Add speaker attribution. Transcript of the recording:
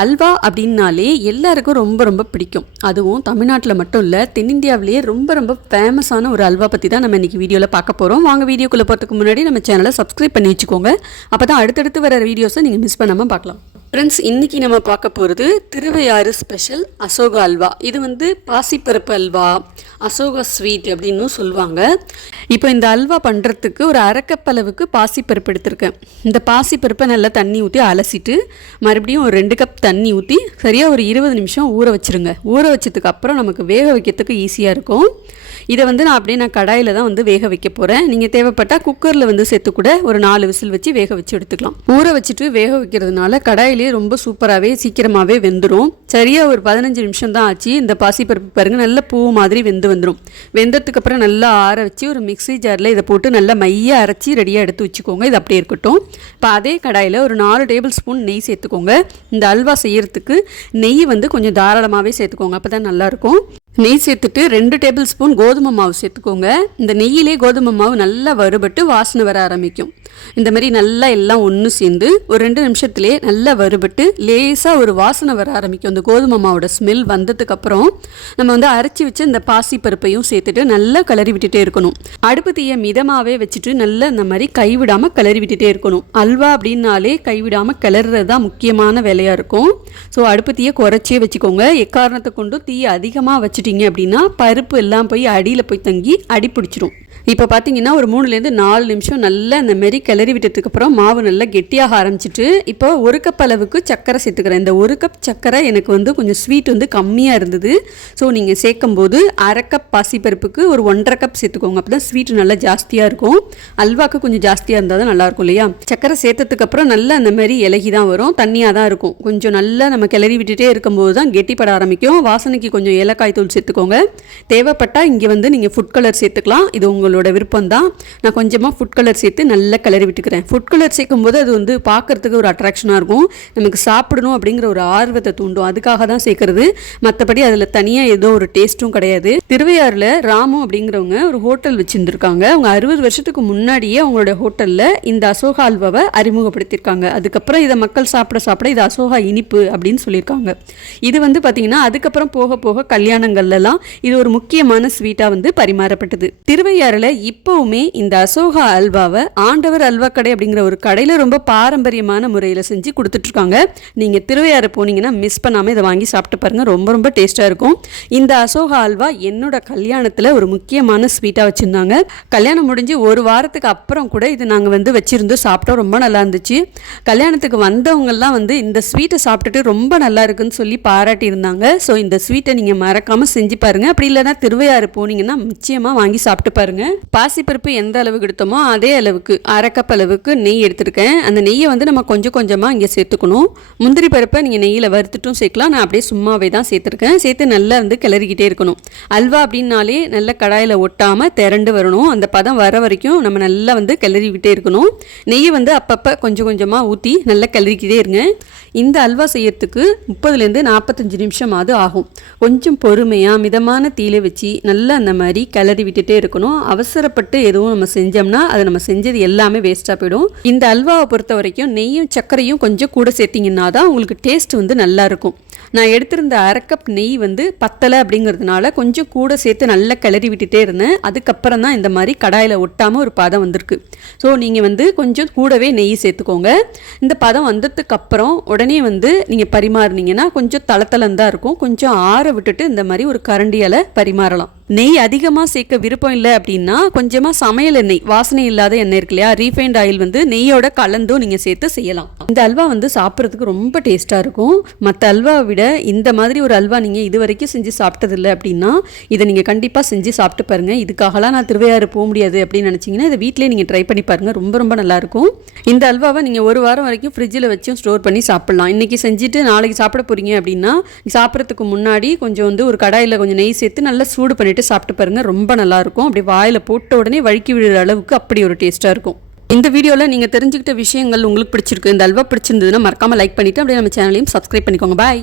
Speaker 1: அல்வா அப்படின்னாலே எல்லாருக்கும் ரொம்ப ரொம்ப பிடிக்கும். அதுவும் தமிழ்நாட்டில் மட்டும் இல்லை தென்னிந்தியாவிலேயே ரொம்ப ரொம்ப ஃபேமஸான ஒரு அல்வா பற்றி தான் நம்ம இன்றைக்கி வீடியோவில் பார்க்க போகிறோம் வாங்க வீடியோக்குள்ளே போகிறதுக்கு முன்னாடி நம்ம சேனலை சப்ஸ்கிரைப் பண்ணி வச்சுக்கோங்க. அப்போ தான் அடுத்தடுத்து வர வீடியோஸை நீங்கள் மிஸ் பண்ணாமல் பார்க்கலாம். ஃப்ரெண்ட்ஸ் இன்றைக்கி நம்ம பார்க்க போகிறது திருவையாறு ஸ்பெஷல் அசோகா அல்வா. இது வந்து பாசிப்பருப்பு அல்வா அசோகா ஸ்வீட் அப்படின்னு சொல்லுவாங்க. இப்போ இந்த அல்வா பண்ணுறதுக்கு ஒரு அரைக்கப்பளவுக்கு பாசிப்பருப்பு எடுத்திருக்கேன். இந்த பாசிப்பருப்பை நல்லா தண்ணி ஊற்றி அலசிட்டு மறுபடியும் ஒரு ரெண்டு கப் தண்ணி ஊற்றி சரியாக ஒரு இருபது நிமிஷம் ஊற வச்சுருங்க. ஊற வச்சதுக்கு அப்புறம் நமக்கு வேக வைக்கிறதுக்கு ஈஸியாக இருக்கும். இதை வந்து நான் அப்படியே நான் கடாயில் தான் வந்து வேக வைக்க போகிறேன் நீங்கள் தேவைப்பட்டால் குக்கரில் வந்து சேர்த்து கூட ஒரு நாலு விசில் வச்சு வேக வச்சு எடுத்துக்கலாம். ஊற வச்சுட்டு வேக வைக்கிறதுனால கடாயில் ரொம்ப சூப்பராகவே சீக்கிரமாகவே வெந்துடும் சரியாக ஒரு பதினஞ்சு நிமிஷம் தான் ஆச்சு. இந்த பாசிப்பருப்பு பாருங்கள் நல்ல பூ மாதிரி வெந்து வந்துடும் வெந்ததுக்கு அப்புறம் நல்லா ஆற வச்சு ஒரு மிக்ஸி ஜாரில் இதை போட்டு நல்லா மைய அரைச்சி ரெடியாக எடுத்து வச்சுக்கோங்க. இது அப்படியே இருக்கட்டும். இப்போ அதே கடாயில் ஒரு நாலு டேபிள் ஸ்பூன் நெய் சேர்த்துக்கோங்க. இந்த அல்வா செய்கிறதுக்கு நெய் வந்து கொஞ்சம் தாராளமாகவே சேர்த்துக்கோங்க. அப்போ தான் நல்லாயிருக்கும் நெய் சேர்த்துட்டு ரெண்டு டேபிள் ஸ்பூன் கோதுமை மாவு சேர்த்துக்கோங்க. இந்த நெய்யிலே கோதுமை மாவு நல்லா வறுபட்டு வாசனை வர ஆரம்பிக்கும். இந்த மாதிரி நல்லா எல்லாம் ஒன்று சேர்ந்து ஒரு ரெண்டு நிமிஷத்துலேயே நல்லா வறுபட்டு லேசாக ஒரு வாசனை வர ஆரம்பிக்கும். இந்த கோதுமை மாவோட ஸ்மெல் வந்ததுக்கப்புறம் நம்ம வந்து அரைச்சி வச்சு இந்த பாசி பருப்பையும் சேர்த்துட்டு நல்லா கிளறி விட்டுட்டே இருக்கணும். அடுப்பு தீயை மிதமாகவே வச்சுட்டு நல்லா இந்த மாதிரி கைவிடாமல் கிளறி விட்டுட்டே இருக்கணும். அல்வா அப்படின்னாலே கைவிடாமல் கிளறுறது தான் முக்கியமான வேலையாக இருக்கும். ஸோ அடுப்பு தீயை குறைச்சே வச்சுக்கோங்க. எக்காரணத்தை கொண்டும் தீயை அதிகமாக வச்சு வச்சுட்டீங்க அப்படின்னா பருப்பு எல்லாம் போய் அடியில் போய் தங்கி அடி பிடிச்சிரும். இப்போ பார்த்தீங்கன்னா ஒரு மூணுலேருந்து நாலு நிமிஷம் நல்லா இந்த மாரி கிளறி விட்டதுக்கப்புறம் மாவு நல்லா கெட்டியாக ஆரம்பிச்சிட்டு இப்போ ஒரு கப் அளவுக்கு சர்க்கரை சேர்த்துக்கிறேன். இந்த ஒரு கப் சர்க்கரை எனக்கு வந்து கொஞ்சம் ஸ்வீட் வந்து கம்மியாக இருந்தது. ஸோ நீங்கள் சேர்க்கும் போது அரை கப் பாசிப்பருப்புக்கு ஒரு ஒன்றரை கப் சேர்த்துக்கோங்க. அப்போ தான் ஸ்வீட் நல்லா ஜாஸ்தியாக இருக்கும். அல்வாக்கு கொஞ்சம் ஜாஸ்தியாக இருந்தால் தான் நல்லாயிருக்கும் இல்லையா? சர்க்கரை சேர்த்ததுக்கப்புறம் நல்லா அந்த மாதிரி இலகி தான் வரும். தண்ணியாக தான் இருக்கும். கொஞ்சம் நல்லா நம்ம கிளறி விட்டுட்டே இருக்கும்போது தான் கெட்டிப்பட ஆரம்பிக்கும். வாசனைக்கு கொஞ்சம் ஏலக்காய் தூள் சேர்த்துக்கோங்க. தேவைப்பட்டால் இங்கே வந்து நீங்கள் ஃபுட் கலர் சேர்த்துக்கலாம். இது உங்களோட விருப்பம் தான் நான் கொஞ்சமாக ஃபுட் கலர் சேர்த்து நல்லா கிளறி விட்டுக்கிறேன். ஃபுட் கலர் சேர்க்கும் போது அது வந்து பார்க்குறதுக்கு ஒரு அட்ராக்ஷனாக இருக்கும். நமக்கு சாப்பிடணும் அப்படிங்கிற ஒரு ஆர்வத்தை தூண்டும். அதுக்காக தான் சேர்க்கறது. மற்றபடி அதில் தனியாக ஏதோ ஒரு டேஸ்ட்டும் கிடையாது. திருவையாறில் ராமு அப்படிங்கிறவங்க ஒரு ஹோட்டல் வச்சுருந்துருக்காங்க. அவங்க அறுபது வருஷத்துக்கு முன்னாடியே அவங்களோட ஹோட்டலில் இந்த அசோகா அல்வாவை அறிமுகப்படுத்தியிருக்காங்க. அதுக்கப்புறம் இதை மக்கள் சாப்பிட சாப்பிட இது அசோகா இனிப்பு அப்படின்னு சொல்லியிருக்காங்க. இது வந்து பார்த்திங்கன்னா அதுக்கப்புறம் போக போக கல்யாணங்கள்லாம் இது ஒரு முக்கியமான ஸ்வீட்டாக வந்து பரிமாறப்பட்டது. திருவையாறில் இப்போவுமே இந்த அசோகா அல்வாவை ஆண்டவர் அல்வா கடை அப்படிங்கிற ஒரு கடையில் ரொம்ப பாரம்பரியமான முறையில் செஞ்சு கொடுத்துட்ருக்காங்க. நீங்கள் திருவையாறு போனீங்கன்னா மிஸ் பண்ணாமல் இதை வாங்கி சாப்பிட்டு பாருங்கள் ரொம்ப ரொம்ப டேஸ்ட்டாக இருக்கும். இந்த அசோகா அல்வா என்னோட கல்யாணத்தில் ஒரு முக்கியமான ஸ்வீட்டாக வச்சுருந்தாங்க. கல்யாணம் முடிஞ்சு ஒரு வாரத்துக்கு அப்புறம் கூட இது நாங்கள் வந்து வச்சுருந்தோம் சாப்பிட்டோம். ரொம்ப நல்லா இருந்துச்சு. கல்யாணத்துக்கு வந்தவங்கெல்லாம் வந்து இந்த ஸ்வீட்டை சாப்பிட்டுட்டு ரொம்ப நல்லா இருக்குன்னு சொல்லி பாராட்டியிருந்தாங்க ஸோ இந்த ஸ்வீட்டை நீங்கள் மறக்காமல் செஞ்சு பாருங்கள் அப்படி இல்லைன்னா திருவையாறு போனீங்கன்னா நிச்சயமாக வாங்கி சாப்பிட்டு பாருங்கள் பாசிப்பருப்பு எந்த அளவுக்கு எடுத்தோமோ அதே அளவுக்கு அரை கப் அளவுக்கு நெய் எடுத்திருக்கேன். அந்த நெய்யை வந்து நம்ம கொஞ்சம் கொஞ்சமாக இங்கே சேர்த்துக்கணும். முந்திரி பருப்பை நீங்கள் நெய்யில் வறுத்துட்டும் சேர்க்கலாம். நான் அப்படியே சும்மாவே தான் சேர்த்துருக்கேன். சேர்த்து நல்லா வந்து கிளறிக்கிட்டே இருக்கணும். அல்வா அப்படின்னாலே நல்ல கடாயில் ஒட்டாமல் திரண்டு வரணும். அந்த பதம் வர வரைக்கும் நம்ம நல்லா வந்து கிளறிக்கிட்டே இருக்கணும். நெய்யை வந்து அப்பப்போ கொஞ்சம் கொஞ்சமாக ஊற்றி நல்லா கிளறிக்கிட்டே இருங்க. இந்த அல்வா செய்யறதுக்கு முப்பதுலேருந்து நாற்பத்தஞ்சு நிமிஷமாவது ஆகும். கொஞ்சம் பொறுமையாக மிதமான தீயில வச்சு நல்லா அந்த மாதிரி கிளறி விட்டுட்டே இருக்கணும். அவசரப்பட்டு எதுவும் நம்ம செஞ்சோம்னா அது நம்ம செஞ்சது எல்லாமே வேஸ்ட்டாக போயிடும். இந்த அல்வாவை பொறுத்த வரைக்கும் நெய்யும் சர்க்கரையும் கொஞ்சம் கூட சேர்த்திங்கன்னா தான் உங்களுக்கு டேஸ்ட் வந்து நல்லாயிருக்கும் நான் எடுத்திருந்த அரை கப் நெய் வந்து பத்தலை அப்படிங்கிறதுனால கொஞ்சம் கூட சேர்த்து நல்லா கிளறி விட்டுட்டே இருந்தேன். அதுக்கப்புறம் தான் இந்த மாதிரி கடாயில் ஒட்டாமல் ஒரு பதம் வந்திருக்கு. ஸோ நீங்கள் வந்து கொஞ்சம் கூடவே நெய் சேர்த்துக்கோங்க. இந்த பதம் வந்ததுக்கப்புறம் உடனே வந்து நீங்கள் பரிமாறுனீங்கன்னா கொஞ்சம் தளத்தலந்தான் இருக்கும். கொஞ்சம் ஆற விட்டுட்டு இந்த மாதிரி ஒரு கரண்டியால் பரிமாறலாம். நெய் அதிகமாக சேர்க்க விருப்பம் இல்லை அப்படின்னா கொஞ்சமாக சமையல் எண்ணெய் வாசனை இல்லாத எண்ணெய் இருக்கு இல்லையா? ரீஃபைண்ட் ஆயில் வந்து நெய்யோட கலந்தும் நீங்கள் சேர்த்து செய்யலாம். இந்த அல்வா வந்து சாப்பிட்றதுக்கு ரொம்ப டேஸ்ட்டாக இருக்கும். மற்ற அல்வாவை விட இந்த மாதிரி ஒரு அல்வா நீங்கள் இது வரைக்கும் செஞ்சு சாப்பிட்டதில்லை அப்படின்னா இதை நீங்கள் கண்டிப்பாக செஞ்சு சாப்பிட்டு பாருங்கள் இதுக்காகலாம் நான் திருவையாறு போக முடியாது அப்படின்னு நினச்சிங்கன்னா இதை வீட்டிலே நீங்கள் ட்ரை பண்ணி பாருங்கள் ரொம்ப ரொம்ப நல்லாயிருக்கும் இந்த அல்வாவை நீங்கள் ஒரு வாரம் வரைக்கும் ஃப்ரிட்ஜில் வச்சும் ஸ்டோர் பண்ணி சாப்பிட்லாம். இன்றைக்கி செஞ்சுட்டு நாளைக்கு சாப்பிட போகிறீங்க அப்படின்னா சாப்பிட்றதுக்கு முன்னாடி கொஞ்சம் வந்து ஒரு கடாயில் கொஞ்சம் நெய் சேர்த்து நல்லா சூடு பண்ணிவிட்டு சாப்பிட்டு பாருங்கள் ரொம்ப நல்லாயிருக்கும் அப்படி வாயில் போட்ட உடனே வழுக்கி விடுற அளவுக்கு அப்படி ஒரு டேஸ்ட்டாக இருக்கும். இந்த வீடியோவில் நீங்கள் தெரிஞ்சுக்கிட்ட விஷயங்கள் உங்களுக்கு பிடிச்சிருக்கு இந்த அல்வா பிடிச்சிருந்ததுன்னா மறக்காமல் லைக் பண்ணிவிட்டு அப்படியே நம்ம சேனலையும் சப்ஸ்கிரைப் பண்ணிக்கோங்க. பாய்